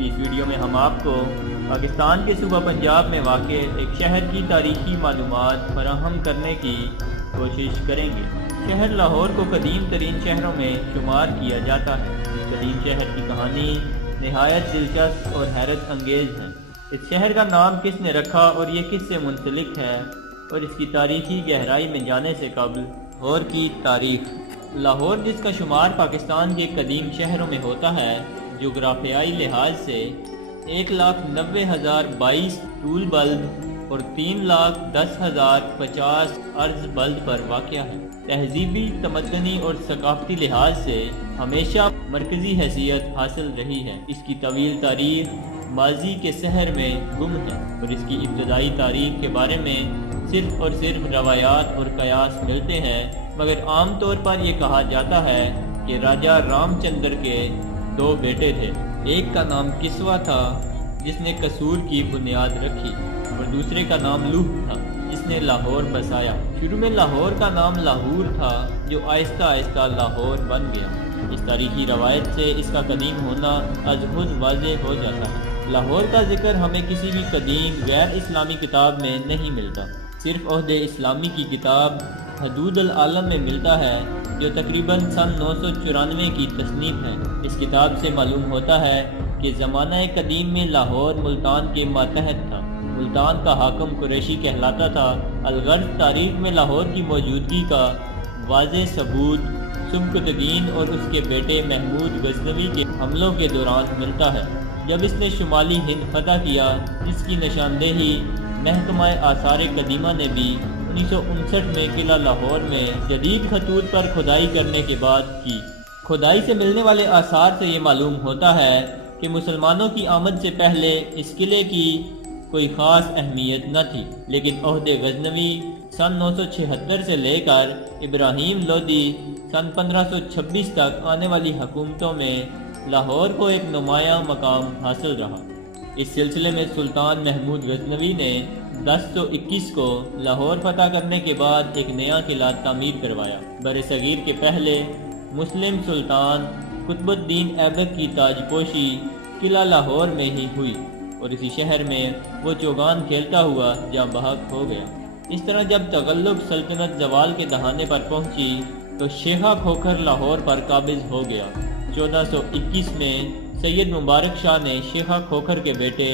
کی اس ویڈیو میں ہم آپ کو پاکستان کے صوبہ پنجاب میں واقع ایک شہر کی تاریخی معلومات فراہم کرنے کی کوشش کریں گے۔ شہر لاہور کو قدیم ترین شہروں میں شمار کیا جاتا ہے۔ اس قدیم شہر کی کہانی نہایت دلچسپ اور حیرت انگیز ہے۔ اس شہر کا نام کس نے رکھا اور یہ کس سے منسلک ہے اور اس کی تاریخی گہرائی میں جانے سے قبل لاہور کی تاریخ۔ لاہور جس کا شمار پاکستان کے قدیم شہروں میں ہوتا ہے، جغرافیائی لحاظ سے 1,90,022 طول بلد اور 3,10,050 عرض بلد پر واقع ہے۔ تہذیبی، تمدنی اور ثقافتی لحاظ سے ہمیشہ مرکزی حیثیت حاصل رہی ہے۔ اس کی طویل تاریخ ماضی کے سحر میں گم ہے اور اس کی ابتدائی تاریخ کے بارے میں صرف اور صرف روایات اور قیاس ملتے ہیں، مگر عام طور پر یہ کہا جاتا ہے کہ راجہ رام چندر کے 2 بیٹے تھے۔ ایک کا نام کسوا تھا جس نے قصور کی بنیاد رکھی اور دوسرے کا نام لوح تھا جس نے لاہور بسایا۔ شروع میں لاہور کا نام لاہور تھا جو آہستہ آہستہ لاہور بن گیا۔ اس تاریخی روایت سے اس کا قدیم ہونا از خود واضح ہو جاتا ہے۔ لاہور کا ذکر ہمیں کسی بھی قدیم غیر اسلامی کتاب میں نہیں ملتا، صرف عہد اسلامی کی کتاب حدود العالم میں ملتا ہے جو تقریباً سن 994 کی تصنیف ہے۔ اس کتاب سے معلوم ہوتا ہے کہ زمانہ قدیم میں لاہور ملتان کے ماتحت تھا۔ ملتان کا حاکم قریشی کہلاتا تھا۔ الغرض تاریخ میں لاہور کی موجودگی کا واضح ثبوت سبکتگین اور اس کے بیٹے محمود غزنوی کے حملوں کے دوران ملتا ہے، جب اس نے شمالی ہند فتح کیا، جس کی نشاندہی محکمہ آثار قدیمہ نے بھی 1959 میں قلعہ لاہور میں جدید خطوط پر کھدائی کرنے کے بعد کی۔ کھدائی سے ملنے والے آثار سے یہ معلوم ہوتا ہے کہ مسلمانوں کی آمد سے پہلے اس قلعے کی کوئی خاص اہمیت نہ تھی، لیکن عہد غزنوی سن 976 سے لے کر ابراہیم لودھی سن 1526 تک آنے والی حکومتوں میں لاہور کو ایک نمایاں مقام حاصل رہا۔ اس سلسلے میں سلطان محمود غزنوی نے 1021 کو لاہور فتح کرنے کے بعد ایک نیا قلعہ تعمیر کروایا۔ برصغیر کے پہلے مسلم سلطان قطب الدین ایبک کی تاج پوشی قلعہ لاہور میں ہی ہوئی اور اسی شہر میں وہ چوگان کھیلتا ہوا جاں بحق ہو گیا۔ اس طرح جب تغلق سلطنت زوال کے دہانے پر پہنچی تو شیخا کھوکھر لاہور پر قابض ہو گیا۔ 1421 میں سید مبارک شاہ نے شیخا کھوکھر کے بیٹے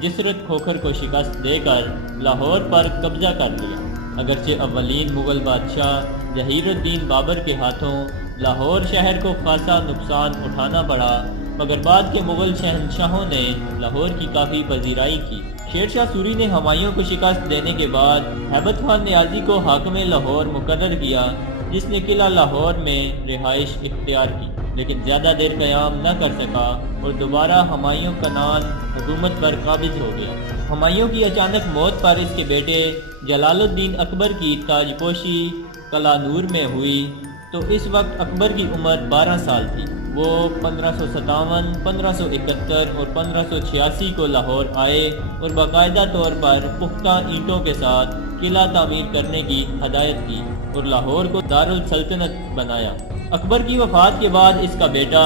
جسرت کھوکھر کو شکست دے کر لاہور پر قبضہ کر لیا۔ اگرچہ اولین مغل بادشاہ ظہیر الدین بابر کے ہاتھوں لاہور شہر کو خاصا نقصان اٹھانا پڑا، مگر بعد کے مغل شہنشاہوں نے لاہور کی کافی پذیرائی کی۔ شیر شاہ سوری نے ہمایوں کو شکست دینے کے بعد ہیبت خان نیازی کو حاکم لاہور مقرر کیا، جس نے قلعہ لاہور میں رہائش اختیار کی، لیکن زیادہ دیر قیام نہ کر سکا اور دوبارہ ہمایوں کنان حکومت پر قابض ہو گیا۔ ہمایوں کی اچانک موت پر اس کے بیٹے جلال الدین اکبر کی تاج پوشی قلعہ نور میں ہوئی تو اس وقت اکبر کی عمر 12 سال تھی۔ وہ 1557، 1571 اور 1586 کو لاہور آئے اور باقاعدہ طور پر پختہ اینٹوں کے ساتھ قلعہ تعمیر کرنے کی ہدایت کی اور لاہور کو دارالسلطنت بنایا۔ اکبر کی وفات کے بعد اس کا بیٹا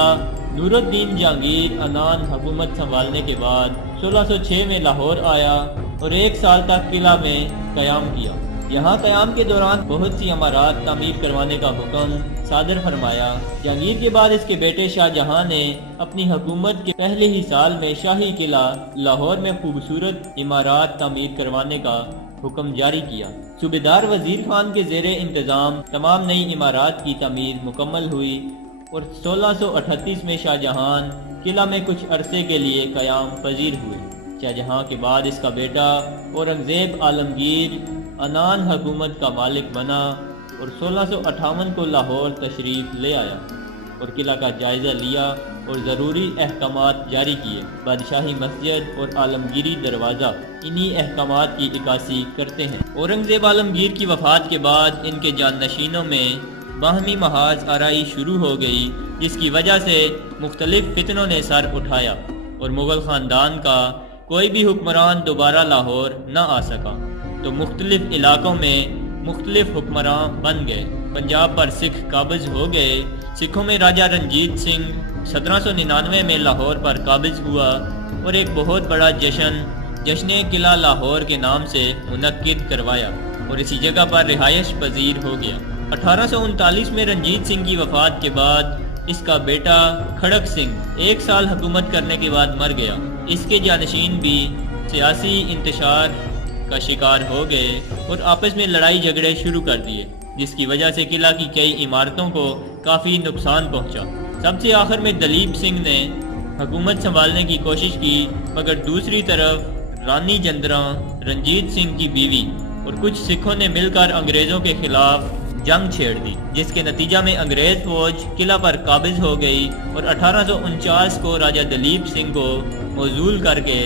نور الدین جہانگیر انان حکومت سنبھالنے کے بعد 1606 میں لاہور آیا اور 1 سال تک قلعہ میں قیام کیا۔ یہاں قیام کے دوران بہت سی عمارات تعمیر کروانے کا حکم صادر فرمایا۔ جہانگیر کے بعد اس کے بیٹے شاہ جہاں نے اپنی حکومت کے پہلے ہی سال میں شاہی قلعہ لاہور میں خوبصورت عمارات تعمیر کروانے کا حکم جاری کیا۔ صوبیدار وزیر خان کے زیر انتظام تمام نئی عمارات کی تعمیر مکمل ہوئی اور 1638 میں شاہ جہان قلعہ میں کچھ عرصے کے لیے قیام پذیر ہوئے۔ شاہ جہاں کے بعد اس کا بیٹا اورنگزیب عالمگیر انان حکومت کا مالک بنا اور 1658 کو لاہور تشریف لے آیا اور قلعہ کا جائزہ لیا اور ضروری احکامات جاری کیے۔ بادشاہی مسجد اور عالمگیری دروازہ انہی احکامات کی عکاسی کرتے ہیں۔ اورنگزیب عالمگیر کی وفات کے بعد ان کے جانشینوں میں باہمی محاذ آرائی شروع ہو گئی، جس کی وجہ سے مختلف فتنوں نے سر اٹھایا اور مغل خاندان کا کوئی بھی حکمران دوبارہ لاہور نہ آ سکا، تو مختلف علاقوں میں مختلف حکمراں بن گئے۔ پنجاب پر سکھ قابض ہو گئے۔ سکھوں میں راجہ رنجیت سنگھ 1799 میں لاہور پر قابض ہوا اور ایک بہت بڑا جشن قلعہ لاہور کے نام سے منعقد کروایا اور اسی جگہ پر رہائش پذیر ہو گیا۔ 1839 میں رنجیت سنگھ کی وفات کے بعد اس کا بیٹا کھڑک سنگھ 1 سال حکومت کرنے کے بعد مر گیا۔ اس کے جانشین بھی سیاسی انتشار کا شکار ہو گئے اور آپس میں لڑائی جھگڑے شروع کر دیے، جس کی وجہ سے قلعہ کی کئی عمارتوں کو کافی نقصان پہنچا۔ سب سے آخر میں دلیپ سنگھ نے حکومت سنبھالنے کی کوشش کی، مگر دوسری طرف رانی جندرا رنجیت سنگھ کی بیوی اور کچھ سکھوں نے مل کر انگریزوں کے خلاف جنگ چھیڑ دی، جس کے نتیجہ میں انگریز فوج قلعہ پر قابض ہو گئی اور 1849 کو راجہ دلیپ سنگھ کو معزول کر کے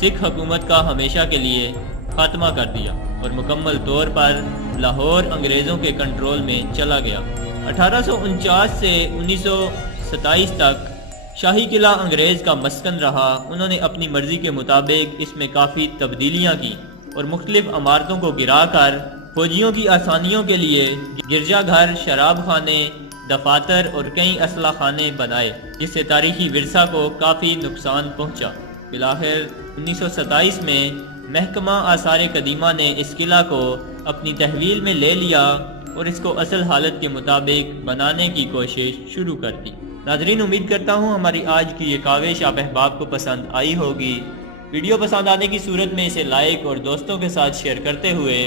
سکھ حکومت کا ہمیشہ کے لیے خاتمہ کر دیا اور مکمل طور پر لاہور انگریزوں کے کنٹرول میں چلا گیا۔ 1849 سے 1927 تک شاہی قلعہ انگریز کا مسکن رہا۔ انہوں نے اپنی مرضی کے مطابق اس میں کافی تبدیلیاں کی اور مختلف عمارتوں کو گرا کر فوجیوں کی آسانیوں کے لیے گرجا گھر، شراب خانے، دفاتر اور کئی اسلحہ خانے بنائے، جس سے تاریخی ورثہ کو کافی نقصان پہنچا۔ بالآخر 1927 میں محکمہ آثار قدیمہ نے اس قلعہ کو اپنی تحویل میں لے لیا اور اس کو اصل حالت کے مطابق بنانے کی کوشش شروع کر دی۔ ناظرین، امید کرتا ہوں ہماری آج کی یہ کاوش آپ احباب کو پسند آئی ہوگی۔ ویڈیو پسند آنے کی صورت میں اسے لائک اور دوستوں کے ساتھ شیئر کرتے ہوئے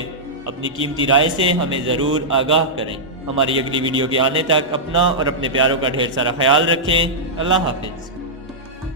اپنی قیمتی رائے سے ہمیں ضرور آگاہ کریں۔ ہماری اگلی ویڈیو کے آنے تک اپنا اور اپنے پیاروں کا ڈھیر سارا خیال رکھیں۔ اللہ حافظ۔